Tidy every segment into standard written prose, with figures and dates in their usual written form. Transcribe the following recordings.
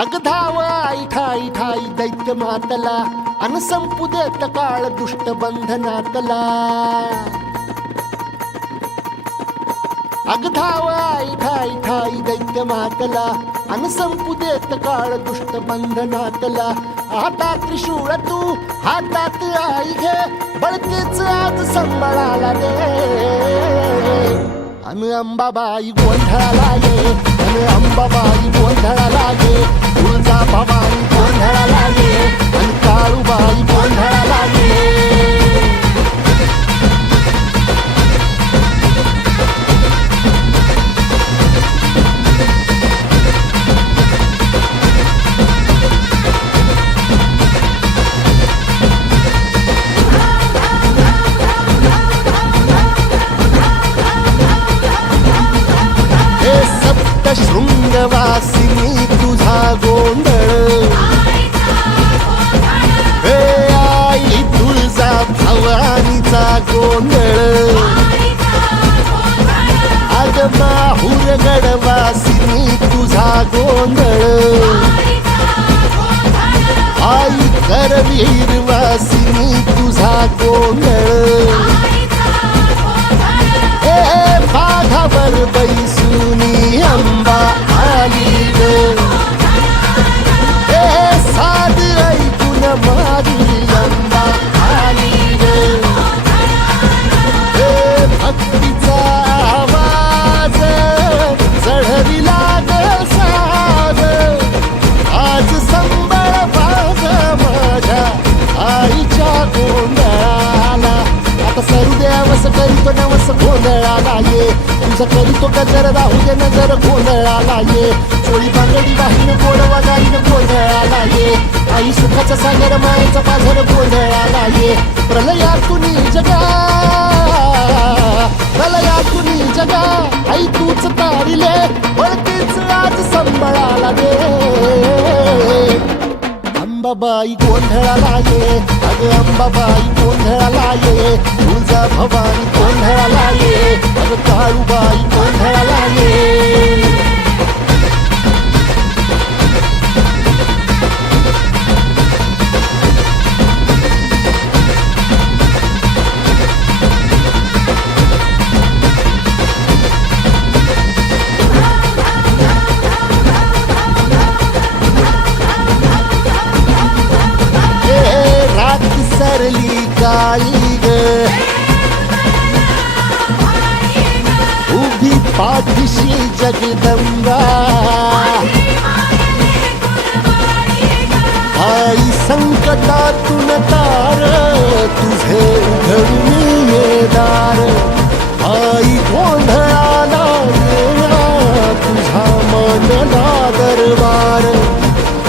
अग धाव आई ठाई ठाई दैत्य मातला अन संपू देत काळ दुष्ट बंधनातला. अग धाव आई ठाई ठाई दैत्य मातला अन संपू देत काळ दुष्ट बंधनातला. हातात त्रिशूळ तू हातात आई घे बळकेच आज संबळाला दे. अन अंबाबाई गोंधळाला ये अन अंबाबाई गोंधळाला ये. तुळजा भवानी गोंधळाला ये अन काळूबाई गोंधळाला ये. शृंगवासिनी तुझा गोंधळ हे आई तुळजा भवानीचा गोंधळ. अग माहूर गडवासिनी तुझा गोंधळ आई करवीर वासिनी तुझा गोंधळ. बाघावर बैसुनी अंबा आली ग साध ऐकून माझी अंबा आली ग. भक्तीचा आवाज चढविला ग साज आज संबळ बाज माझ्या आईच्या गोंधळाला. आता सरू देवस करीतो नवस गोंधळाला ये. तुझं करीतो गजर राहू दे नजर गोंधळाला ये. चोळी बांगडी वाहीन गोडवा गाईन गोंधळाला ये. आई सुखाचा सागर मायेचा पाझर गोंधळाला ये. प्रलयातून जगा प्रलयातून जगा आई तूच तारिले बळतेच आज संबळाला दे. अंबाबाई गोंधळाला ये अग अंबाबाई गोंधळाला ये. तुळजा भवानी गोंधळाला ये अग काळूबाई गोंधळाला ये. सरली काळी ग उभी पाठीशी जगदंबा. आई संकटातून तार तुझे उघडून ये दार. आई गोंधळाला ये तुझा मनला दरबार.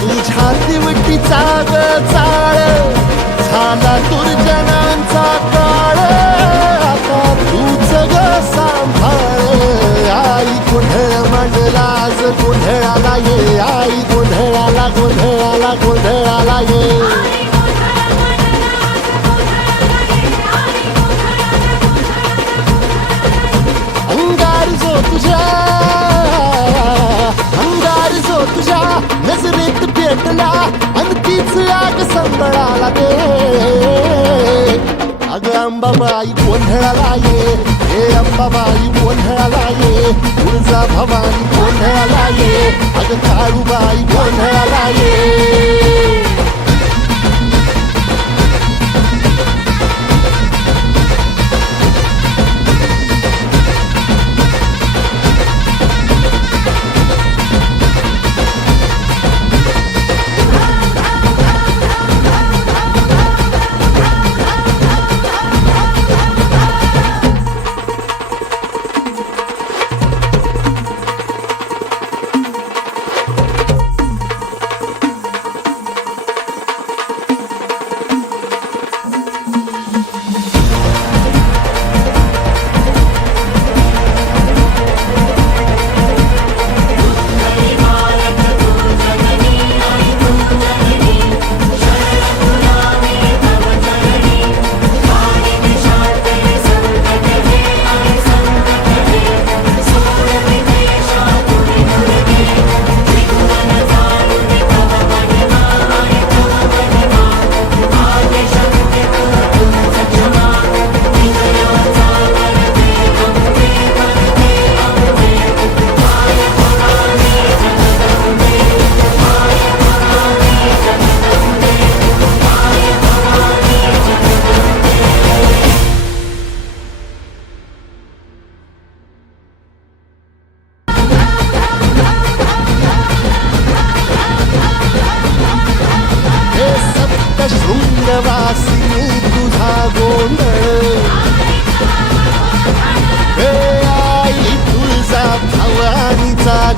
तुझ्या दिवटीचा ग चाळ झाला दुर्जनांचा काळ आता तूच ग सांभाळ. आई गोंधळ मांडला आज गोंधळाला ये आई गोंधळाला गोंधळाला गोंधळाला ये. अंगार जो तुझ्या नजरेत पेटला आणि तीच आग संबळाला दे. अग अंबाबाई गोंधळाला ये हे अंबाबाई गोंधळाला ये. तुळजा भवानी गोंधळाला ये अग काळूबाई गोंधळाला ये.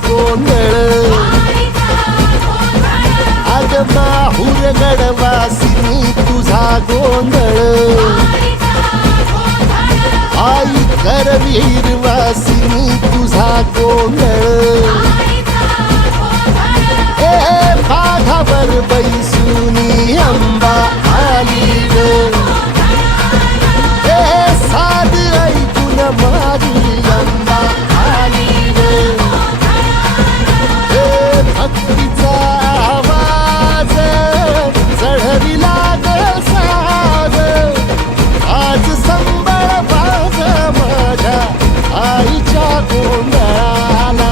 गोंधळ अग माहूर गडवासिनी तुझा गोंधळ आई करवीर वासिनी तुझा गोंधळ ए बाघावर बैसुनी अंबा आली ग ए साध ऐकून माझी अंबा आली ग ए भक्तीचा आवाज चढविला ग साज आज संबळ बाज माझ्या आईच्या गोंधळाला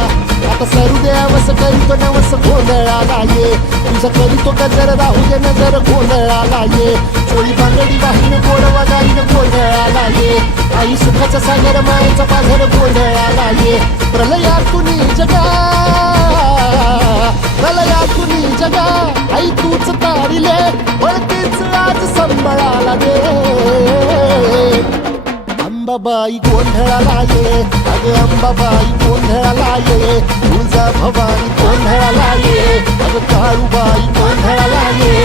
आता सरू देवस करीतो नवस गोंधळाला ये तुझा करीतो गजर राहू दे नजर गोंधळाला ये चोळी बांगडी वाहीन गोडवा गाईन गोंधळाला ये आई सुखाचा सागर मायेचा पाझर गोंधळाला ये प्रलयातुनी जगा प्रलयातुनी जगा आई तूच तारिले पळतीच आज संबळाला दे अंबाबाई गोंधळाला ये अग अंबाबाई गोंधळाला ये तुळजा भवानी गोंधळाला ये अग काळूबाई गोंधळाला ये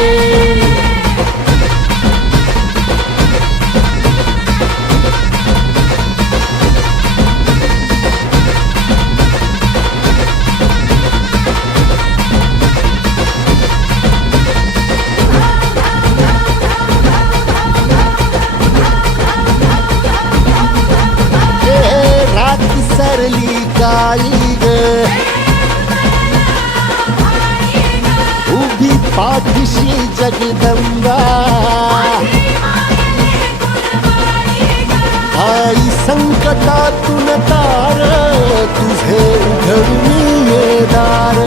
सरली काळी ग उभी पाठीशी जगदंबा आई संकटातून तार तुझे उघडून ये दार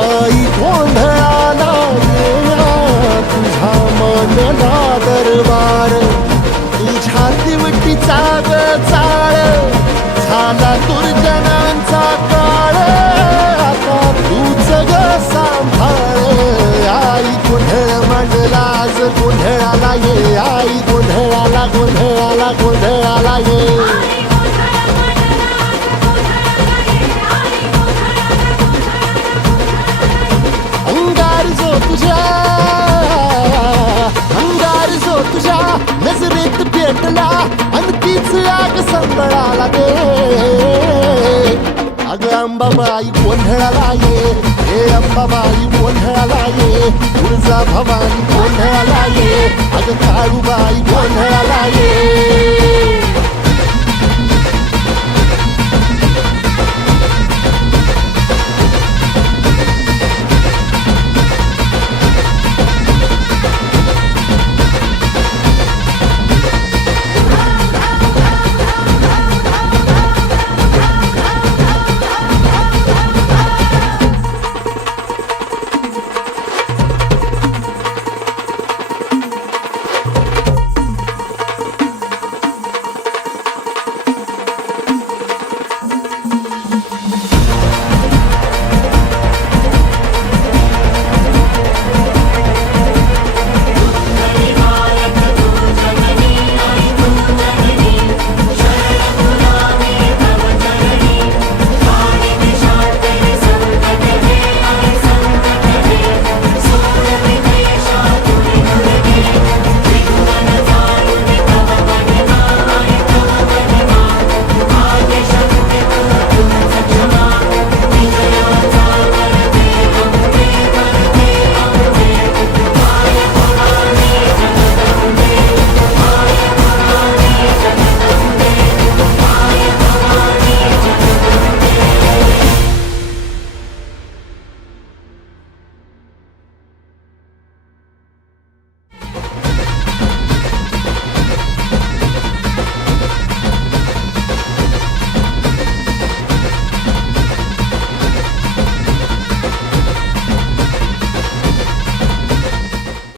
आई गोंधळाला येणा तुझा मनला दरबार तुझ्या दिवटीचा ग चाळ झाला दुर्जनांचा काळ आता तूच ग सांभाळ आई गोंधळ मांडला आज गोंधळाला ये आई गोंधळाला गोंधळाला गोंधळाला ये अंगार जो तुझ्या नजरेत पेटला अन तीच आग संबळाला दे अग अंबाबाई गोंधळाला ये हे अंबाबाई गोंधळाला ये तुळजा भवानी गोंधळाला ये अग काळूबाई गोंधळाला ये